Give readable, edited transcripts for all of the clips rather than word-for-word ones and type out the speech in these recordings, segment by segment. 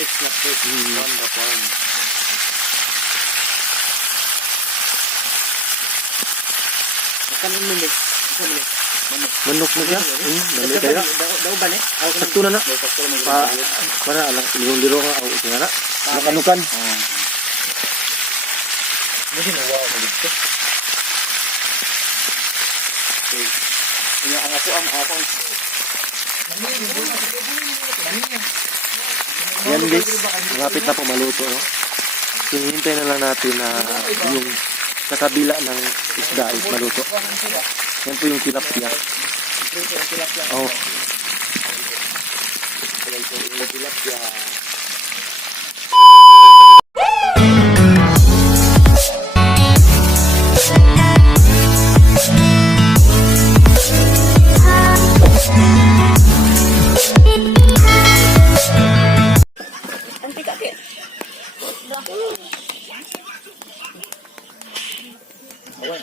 Fish na fish. Pond na pond. Kanin mo din. Manok na siya. Dami kaya. Daw ba ni? Sakto na na. Para alang liro nga ako ito na. Nakanukan. Mungkin wow mo dito. Iya ang ako. Yan guys, malapit na po maluto. No? Hinihintay na lang natin na yung sa kabila ng isda is maluto. Yan po yung tilapia. Oh.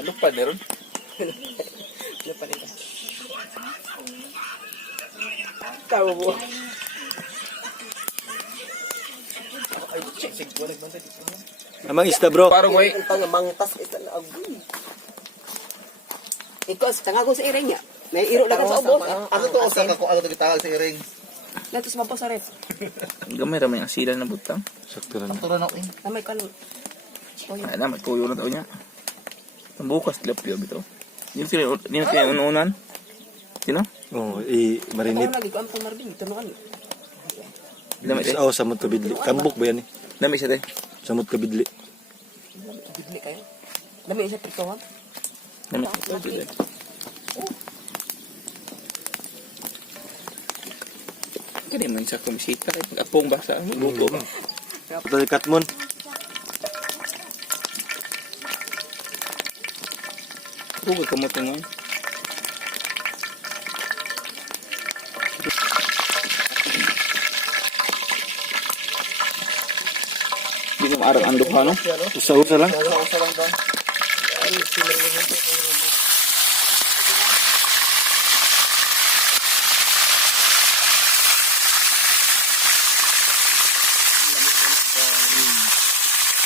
Lupa meron. Lupa nito. Tawo mo. Ay, check ko lang bantay dito. Amang isda bro. Paro boy. Ang mangtas isa na agoy. Ikaw tanga ko sa iring niya. May iro lang sa ubos. Ano to sa ko ano to gitawag sa iring. Natos mapo sa ref. Gamay ramay ang sila na butang. Sakto na. Turo na ko. Namay kanon. Ay na, may tuyo na daw niya. Ang bukas, tilapia bito. Yung unan. Sino? Oh, i-marinate. Ako lagi ko ang pamarbing. Ito naman. Dami tayo. Oh, samot kabidli. Kambok ba yan eh? Dami siya tayo. Samot kabidli. Bibli kayo. Dami isa prituhan. Dami. Kaya man sa kumisita. Apong basa. Luto mo. Patalikat mo. Huwag kamot mo. Hindi naman arang andok ha, no? Usa-usa lang. Usa lang doon.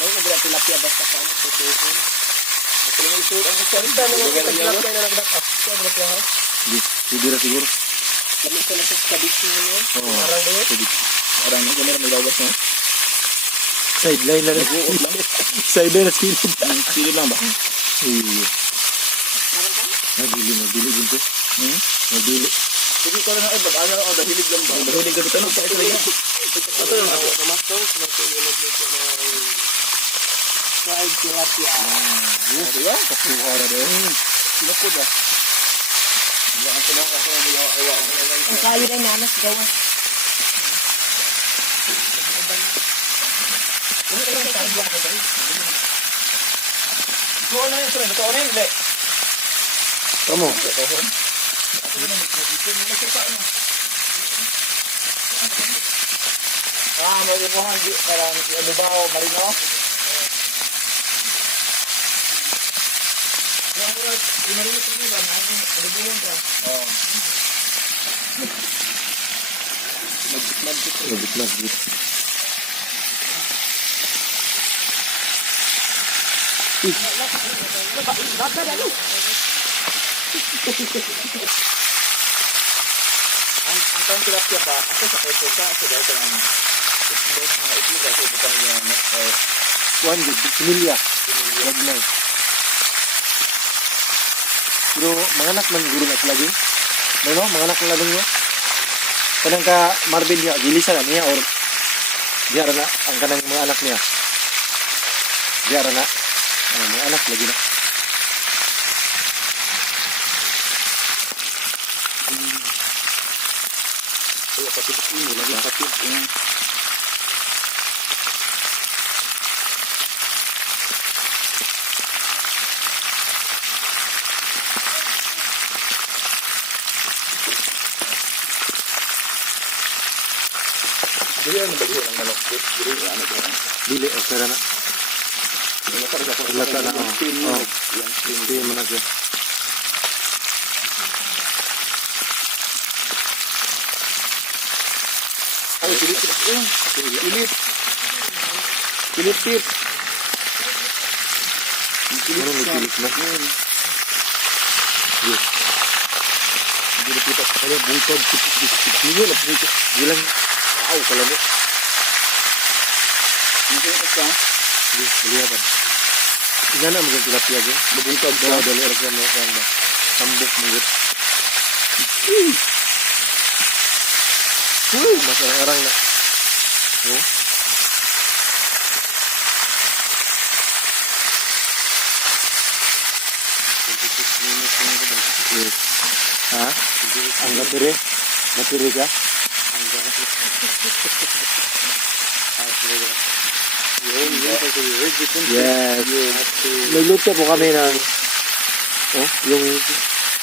May nagla tilapia basta ka ano tutuhin. Kasi yung isur ang salita ng tilapia na nagdak-up. Tilapia ha. Hindi na siguro. Lamig ko na sa kabisi niyo. Oo. Arang doon. Arang mo, kamera may lawas mo. Sideline na rin. Sideline na silid. Silid lang ba? Iyo. Nabili din ko. Nabili. Sige ko lang ay bag-ana ako dahilig lang ba. Bahuling ka dito, no? Sa ito lang. Ito lang ako. Tomato, tomato yung nagluto na fried tilapia. Diba? Kapuha na din. Sino po ba? Diba ang tulong ako may awa ako na lang. Ang kayo rin nanas gawa. Ano ka lang sa iba ko dahil? Ito na yun, sir. Ito na yun, le. Kamu. Mag-ipuhan di parang adubaw, marino. Marino ko ba? Adubuhan ka. Oo. Nagit. Ang kang tilapia ba? Ako sa ito ka, sa dahil ka lang itlog, mga itlog ako butang yung Kuan gud, similya. Lagnay. Pero manganak man guro na lagi. No, manganak na lagi niya. Kanang ka Marvin niya, gilisan na niya or diya na ang kanang mga anak niya. Diya na. Mga anak lagi na. Kapit ini, lagi kapit ini. Dili ang bagyo ng manok. Dili ang ano ba? Dili o sara na. Ano para sa Lata na. Oh. Yung steam. Hindi man na siya. Ay, dili. yun. Pilit. Pilit tip. Ano may pilit na? Yes. Hindi na kita kaya bukod. Sige na bukod. Bilang, wow, kalami. Hindi ka. Hindi, malihapan. Ina na maging tilapia dyan. Bubungkag ka. Dali alas na mga sambok mga. Mas arang-arang na. No? Yes. Ha? Ang napiri? Napiri ka? Yes. Nagluto po kami ng yung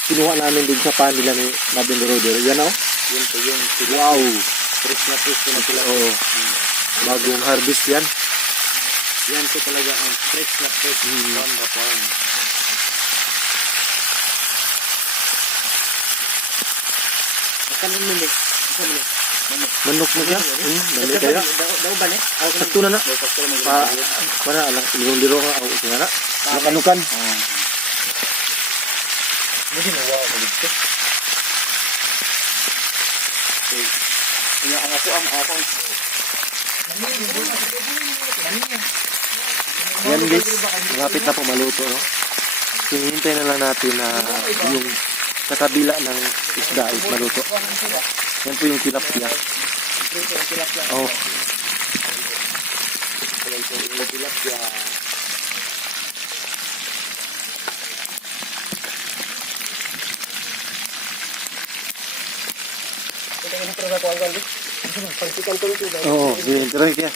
kinuha namin din sa pan nila ni Marvin Roder. Yan o? Yun po yung Wow! fresh na tilapia. Oo. Bagong harvest yan. Yan po talaga ang fresh na fresh from the farm. Kanin mo ni. Manok na siya. Dali kaya. Daw ba ni? Sakto na na. Para alang ilong-liro ka. Ako ito na na. Nakanukan. Hindi mo wow maligto. Kaya ang ako. Yan guys. Malapit na po maluto. No? Hinihintay na lang natin na yung sa kabila ng isda is maluto. Yan po yung tilapia. Oh. Ayan po yung tilapia. Oo, try kaya.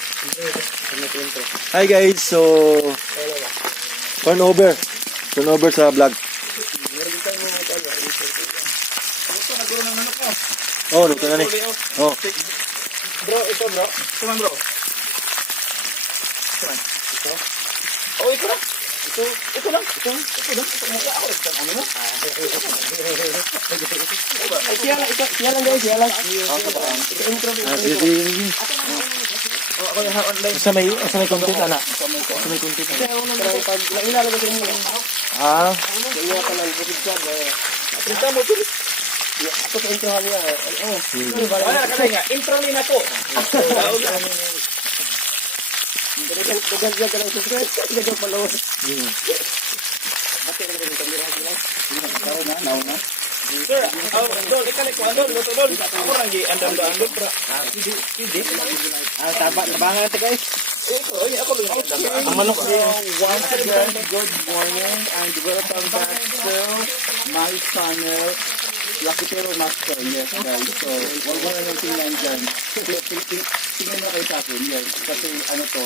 Hi guys, so turn over sa vlog. Oh, luto na ni. Oh, Bro, ito bro. Ito man bro. Oh, ito lang. Ito lang. Ako ito. Ano mo? Ay, siya lang guys, siya lang. Ito intro. sige. Ako yung online. Sa may content ana. Sa may content. Pag ilalagay ko mo. Ah, Kaya ka lang bukid siya. Kita mo tulis. Ako sa intro niya. Wala kasi nga intro ni nako. Dagan ka lang subscribe. Dagan follow. Bakit ka ng kamera sila? Nauna. Sir, dol, ikaw ko andon, luto dol. Ako ra gi andon pra. Hindi. Taba labangan to guys. Ako lang. Ang manok Once again, good morning and welcome back to my channel, Lakitero Master. Yes guys, so huwag mo na tingnan dyan. Tingnan mo kayo sa akin, yes. Kasi ano to,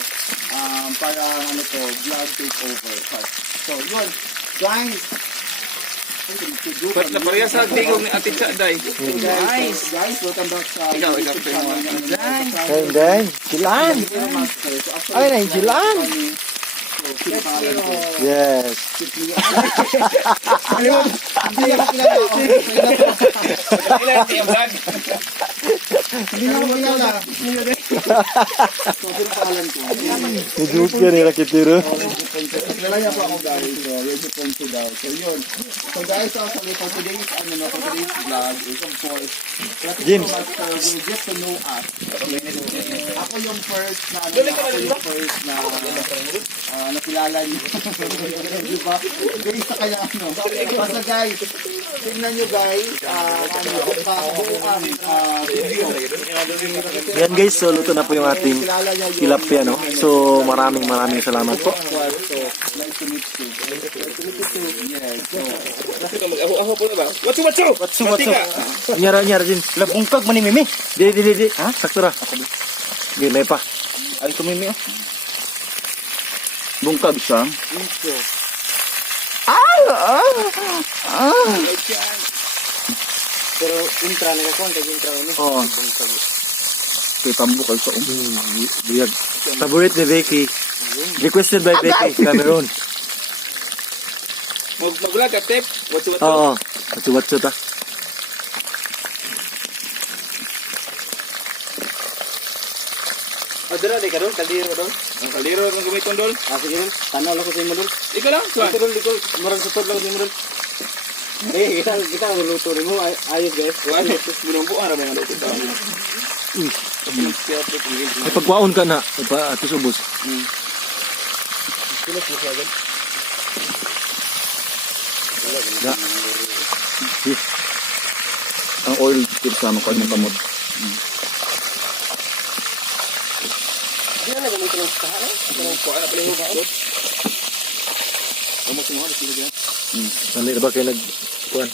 para ano to, vlog takeover. So yun, guys. Ba't na pareha sa tingog ni Ate Chaday? Guys, welcome back sa YouTube channel. and then Jilan. Ay, na Jilan. Yes. Hindi na ako kilala. So, sino pangalan ko? Nag-joke ka nila kitiro. Kilala niya po ako guys. So, yun si Ponce daw. So, yun. So, guys, for today's, for today's vlog is of course, James. will get to know us. Ako yung first na, nakilala niyo. Diba? Guys, sa kaya basta guys, tingnan nyo guys, buong video. Yan guys, so luto na po yung ating tilapia, no? So maraming salamat po. So, nice to meet you. Yes, so, Ako po ba? Watsu. Nyara din. Labungkag man ni Mimi. Di. Ha? Sakto ra. Di, may pa. Ay, ito Mimi oh. Bungkag siya. Pero intra na ko, kay intra ni. Oo. Kay pambukal sa Biyag. Favorite ni Becky. Requested by Becky Cameron. Magbulag ka, Tep. Watsu. Oo. Watsu ta. dira di ka doon, kaldero doon. Ang kaldero ang gamiton dol. Sige doon, tanaw lang ko sa imo doon. Ikaw lang, Swan. Ito doon, dito, marang sutod lang sa imo doon. Kita ang luto rin mo, ayos guys. Wala, binumbuan naman ang luto sa amin. Ay, pagkwaon ka na, atos ubos. Da. Ang oil tip sa ano ng kamot. Di na nagamitin ng kahalan. Kuha na pala yung luto. Kamu semua di sini kan? Sandi na ba kayo nagkuhan?